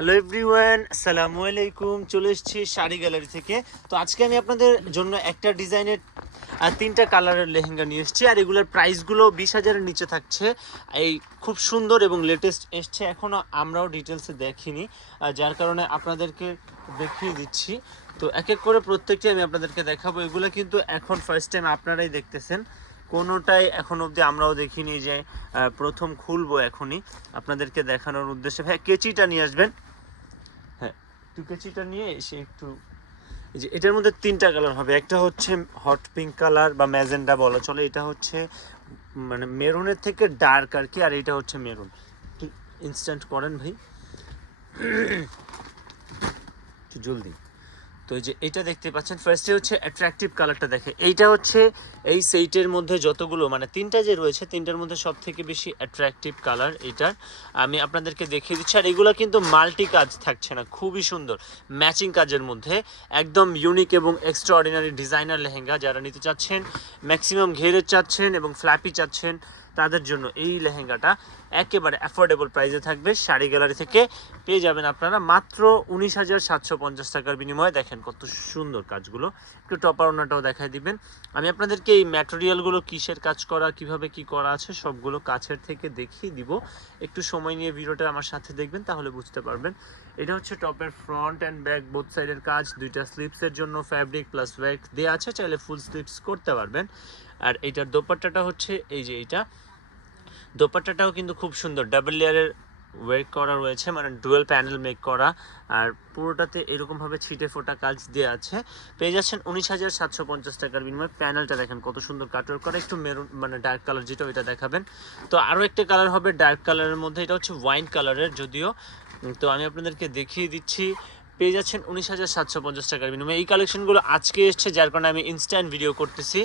Hello everyone আসসালামু আলাইকুম চলে এসেছি শাড়ি গ্যালারি থেকে। তো আজকে আমি আপনাদের জন্য একটা ডিজাইনের তিনটা কালারের লেহেঙ্গা নিয়ে এসেছি, আর এগুলোর প্রাইসগুলো বিশ হাজারের নিচে থাকছে। এই খুব সুন্দর এবং লেটেস্ট এসছে এখনও আমরাও ডিটেলসে দেখিনি যার কারণে আপনাদেরকে দেখিয়ে দিচ্ছি। তো এক এক করে প্রত্যেকটি আমি আপনাদেরকে দেখাবো। এগুলো কিন্তু এখন ফার্স্ট টাইম আপনারাই দেখতেছেন। কোনোটাই এখন অবধি আমরাও দেখিনি যে প্রথম খুলবো এখনই। আপনাদেরকে দেখানোর উদ্দেশ্যে। হ্যাঁ কেচিটা নিয়ে আসবেন। একটু নিয়ে এসে একটু যে এটার মধ্যে তিনটা কালার হবে। একটা হচ্ছে হট পিঙ্ক কালার বা ম্যাজেন্ডা বলা, চলে এটা হচ্ছে মানে মেরুনের থেকে ডার্ক আর কি, আর এটা হচ্ছে মেরুন। ইনস্ট্যান্ট করেন ভাই। একটু জলদি। তো এই যে এটা দেখতে পাচ্ছেন ফার্স্টে হচ্ছে অ্যাট্রাকটিভ কালারটা দেখে। এইটা হচ্ছে এই সেইটের মধ্যে যতগুলো মানে তিনটা যে রয়েছে, তিনটার মধ্যে সব থেকে বেশি অ্যাট্রাকটিভ কালার এইটার। আমি আপনাদেরকে দেখিয়ে দিচ্ছি, আর এগুলো কিন্তু মাল্টি কাজ থাকছে না, খুবই সুন্দর। ম্যাচিং কাজের মধ্যে, একদম ইউনিক এবং এক্সট্রাঅর্ডিনারি ডিজাইনার লেহেঙ্গা যারা নিতে চাচ্ছেন ম্যাক্সিমাম ঘেরের চাচ্ছেন এবং ফ্ল্যাপি চাচ্ছেন। তাদের জন্য এই লেহেঙ্গাটা একেবারে অ্যাফোর্ডেবল প্রাইসে থাকবে। শাড়ি গ্যালারি থেকে পেয়ে যাবেন আপনারা মাত্র উনিশ হাজার সাতশো পঞ্চাশ টাকার বিনিময়ে। দেখেন কত সুন্দর কাজগুলো। একটু টপার ওনাটাও দেখাই দিবেন। আমি আপনাদেরকে এই ম্যাটেরিয়ালগুলো কিসের কাজ করা, কীভাবে কি করা আছে সবগুলো কাছের থেকে দেখিয়ে দিব। একটু সময় নিয়ে ভিডিওটা আমার সাথে দেখবেন, তাহলে বুঝতে পারবেন। এটা হচ্ছে টপের ফ্রন্ট অ্যান্ড ব্যাক বোথ সাইডের কাজ। দুইটা স্লিপসের জন্য ফ্যাব্রিক প্লাস ওয়ার্ক দেওয়া আছে। চাইলে ফুল স্লিপস করতে পারবেন। আর এইটার দোপাট্টাটা হচ্ছে এই যে এইটা। দোপাট্টাটাও কিন্তু খুব সুন্দর। ডাবল লেয়ারের ওয়ার্ক করা রয়েছে মানে ডুয়েল প্যানেল মেক করা। আর পুরোটাতে এরকমভাবে ছিটে ফোটা কাজ দেওয়া আছে। পেয়ে যাচ্ছেন উনিশ হাজার সাতশো পঞ্চাশ টাকার বিনিময়ে। প্যানেলটা দেখেন কত সুন্দর কাটওয়ার করা, একটু মেরুন মানে ডার্ক কালার যেটা ওইটা দেখাবেন। তো আরও একটা কালার হবে ডার্ক কালারের মধ্যে, এটা হচ্ছে ওয়াইন কালারের যদিও। তো আমি আপনাদেরকে দেখিয়ে দিচ্ছি পেয়ে যাচ্ছেন উনিশ হাজার সাতশো পঞ্চাশ টাকার বিনিময়ে। এই কালেকশনগুলো আজকে এসছে, যার কারণে আমি ইনস্ট্যান্ট ভিডিও করতেছি।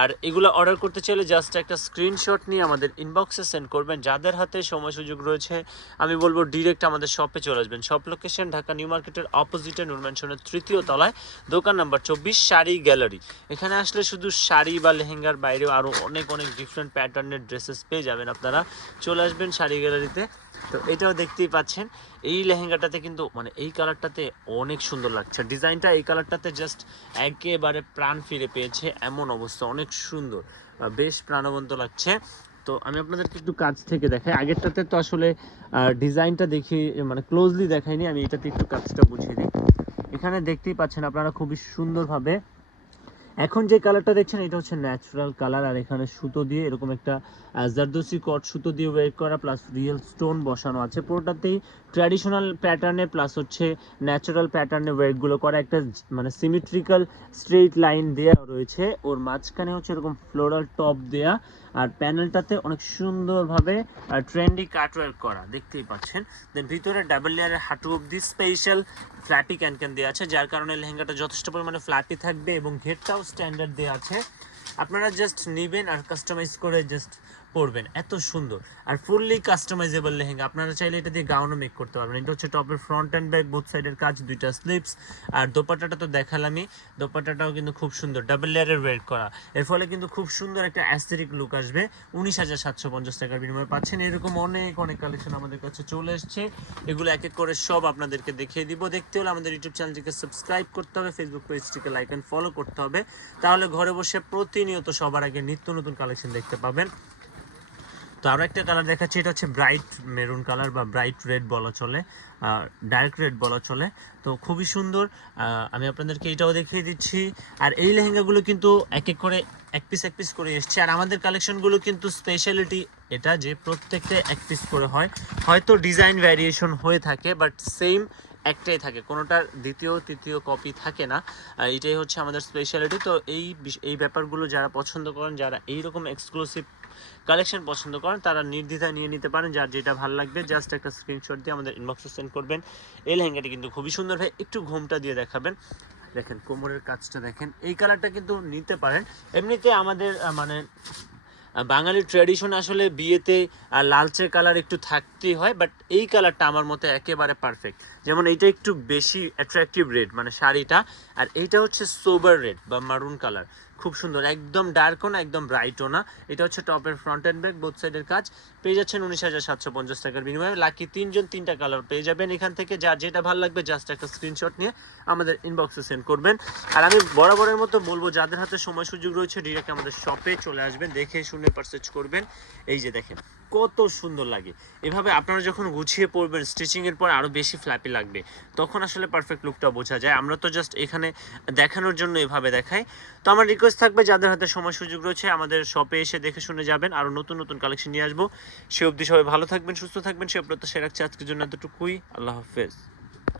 আর এগুলো অর্ডার করতে চাইলে জাস্ট একটা স্ক্রিনশট নিয়ে আমাদের ইনবক্সে সেন্ড করবেন। যাদের হাতে সময় সুযোগ রয়েছে, আমি বলব ডিরেক্ট আমাদের শপে চলে আসবেন। শপ লোকেশন ঢাকা নিউ মার্কেটের অপোজিটে নুর ম্যানশনের তৃতীয় তলায়, দোকান নাম্বার চব্বিশ, শাড়ি গ্যালারি এখানে আসলে শুধু শাড়ি বা লেহেঙ্গার বাইরেও আরও অনেক অনেক ডিফারেন্ট প্যাটার্নের ড্রেসেস পেয়ে যাবেন আপনারা। চলে আসবেন শাড়ি গ্যালারিতে তো এটাও দেখতেই পাচ্ছেন, এই লেহেঙ্গাটাতে কিন্তু মানে এই কালারটাতে অনেক সুন্দর লাগছে। ডিজাইনটা এই কালারটাতে জাস্ট একেবারে প্রাণ ফিরে পেয়েছে, এমন অবস্থা, অনেক সুন্দর। বেশ প্রাণবন্ত লাগছে। তো আমি আপনাদেরকে একটু কাজ থেকে দেখাই। আগেরটাতে তো আসলে ডিজাইনটা দেখি মানে ক্লোজলি দেখাইনি, আমি এটাতে একটু কাজটা বুঝিয়ে দিই। এখানে দেখতেই পাচ্ছেন আপনারা খুবই সুন্দরভাবে এখন যে কালারটা দেখছেন, এটা হচ্ছে ন্যাচারাল কালার আর এখানে সুতো দিয়ে এরকম একটা জারদোসি কট সুতো দিয়ে ওয়েট করা প্লাস রিয়েল স্টোন বসানো আছে। পুরোটাতেই ট্র্যাডিশনাল প্যাটার্নে প্লাস হচ্ছে ন্যাচারাল প্যাটার্নে ওয়েটগুলো করা, একটা মানে সিমেট্রিক্যাল স্ট্রেট লাইন দেয়া রয়েছে। ওর মাঝখানে হচ্ছে এরকম ফ্লোরাল টপ দেয়া, আর প্যানেলটাতে অনেক সুন্দরভাবে ট্রেন্ডি কাটওয়ার্ক করা, দেখতেই পাচ্ছেন। দেন ভিতরে ডাবল লেয়ারের হাঁটু অব্দি স্পেশাল ফ্ল্যাপি ক্যান ক্যান দেওয়া আছে, যার কারণে লেহেঙ্গাটা যথেষ্ট পরিমাণে ফ্ল্যাপি থাকবে এবং ঘেরটাও স্ট্যান্ডার্ড দেওয়া আছে। আপনারা জাস্ট নেবেন আর কাস্টমাইজ করে জাস্ট পরবেন, এত সুন্দর। আর ফুললি কাস্টমাইজেবল লেহেঙ্গা, আপনারা চাইলে এটা দিয়ে গাউনও মেক করতে পারবেন। এটা হচ্ছে টপের ফ্রন্ট অ্যান্ড ব্যাক বোথ সাইডের কাজ, দুইটা স্লিপস আর দোপাটাটা তো দেখালামই দোপাটাটাও কিন্তু খুব সুন্দর ডাবল লেয়ারের ওয়েট করা। এর ফলে কিন্তু খুব সুন্দর একটা অ্যাস্থেটিক লুক আসবে, উনিশ হাজার সাতশো পঞ্চাশ টাকার বিনিময়ে পাচ্ছেন। এরকম অনেক অনেক কালেকশন আমাদের কাছে চলে এসছে। এগুলো এক এক করে সব আপনাদেরকে দেখিয়ে দিব। দেখতে হলে আমাদের ইউটিউব চ্যানেলটিকে সাবস্ক্রাইব করতে হবে ফেসবুক পেজটিকে লাইক অ্যান্ড ফলো করতে হবে। তাহলে ঘরে বসে প্রতিনিয়ত সবার আগে নিত্য নতুন কালেকশন দেখতে পাবেন। তো আরও একটা কালার দেখাচ্ছি, এটা হচ্ছে ব্রাইট মেরুন কালার বা ব্রাইট রেড বলা চলে ডার্ক রেড বলা চলে। তো খুবই সুন্দর আমি আপনাদেরকে এটাও দেখিয়ে দিচ্ছি। আর এই লেহেঙ্গাগুলো কিন্তু এক এক করে, এক পিস এক পিস করে এসছে। আর আমাদের কালেকশনগুলো কিন্তু স্পেশালিটি এটা যে প্রত্যেকটা এক পিস করে হয়। হয়তো ডিজাইন ভ্যারিয়েশন হয়ে থাকে বাট সেম একটাই থাকে। কোনোটার দ্বিতীয়, তৃতীয় কপি থাকে না। এটাই হচ্ছে আমাদের স্পেশালিটি তো এই এই ব্যাপারগুলো যারা পছন্দ করেন, যারা এইরকম এক্সক্লুসিভ কালেকশন পছন্দ করেন, তারা নির্দ্বিধায় নিয়ে নিতে পারেন, যার যেটা ভালো লাগবে জাস্ট একটা স্ক্রিনশট দিয়ে আমাদের ইনবক্সে সেন্ড করবেন। এই লেহেঙ্গাটি কিন্তু খুবই সুন্দর হয় একটু ঘুমটা দিয়ে দেখাবেন। দেখেন, কোমরের কাজটা দেখেন, এই কালারটা কিন্তু নিতে পারেন। এমনিতে আমাদের মানে বাঙালির ট্র্যাডিশন আসলে বিয়েতে লালচে কালার একটু থাকতেই হয় বাট এই কালারটা আমার মতে একেবারে পারফেক্ট যেমন এইটা একটু বেশি অ্যাট্রাকটিভ রেড মানে শাড়িটা, আর এইটা হচ্ছে সোবার রেড বা মারুন কালার খুব সুন্দর, একদম ডার্কও না, একদম ব্রাইটও না। এটা হচ্ছে টপের ফ্রন্ট অ্যান্ড ব্যাক বোথ সাইডের কাজ। পেয়ে যাচ্ছেন উনিশ হাজার সাতশো পঞ্চাশ টাকার বিনিময়ে। লাকি তিনজন, তিনটা কালার পেয়ে যাবেন এখান থেকে। যার যেটা ভালো লাগবে জাস্ট একটা স্ক্রিনশট নিয়ে আমাদের ইনবক্সে সেন্ড করবেন। আর আমি বরাবরের মতো বলব, যাদের হাতে সময় সুযোগ রয়েছে ডিরেক্ট আমাদের শপে চলে আসবেন, দেখে শুনে পারচেজ করবেন। এই যে দেখেন, কত সুন্দর লাগে। এভাবে আপনারা যখন গুছিয়ে পড়বেন স্টিচিং এর পর আরও বেশি ফ্ল্যাপি লাগবে। তখন আসলে পারফেক্ট লুকটা বোঝা যায়। আমরা তো জাস্ট এখানে দেখানোর জন্য এভাবে দেখাই। তো আমার রিকোয়েস্ট থাকবে, যাদের হাতে সময় সুযোগ রয়েছে, আমাদের শপে এসে দেখে শুনে যাবেন। আরও নতুন নতুন কালেকশন নিয়ে আসব। সে অবধি সবাই ভালো থাকবেন, সুস্থ থাকবেন। সে প্রত্যাশা রাখছি আজকের জন্য এতটুকুই। আল্লাহ হাফেজ।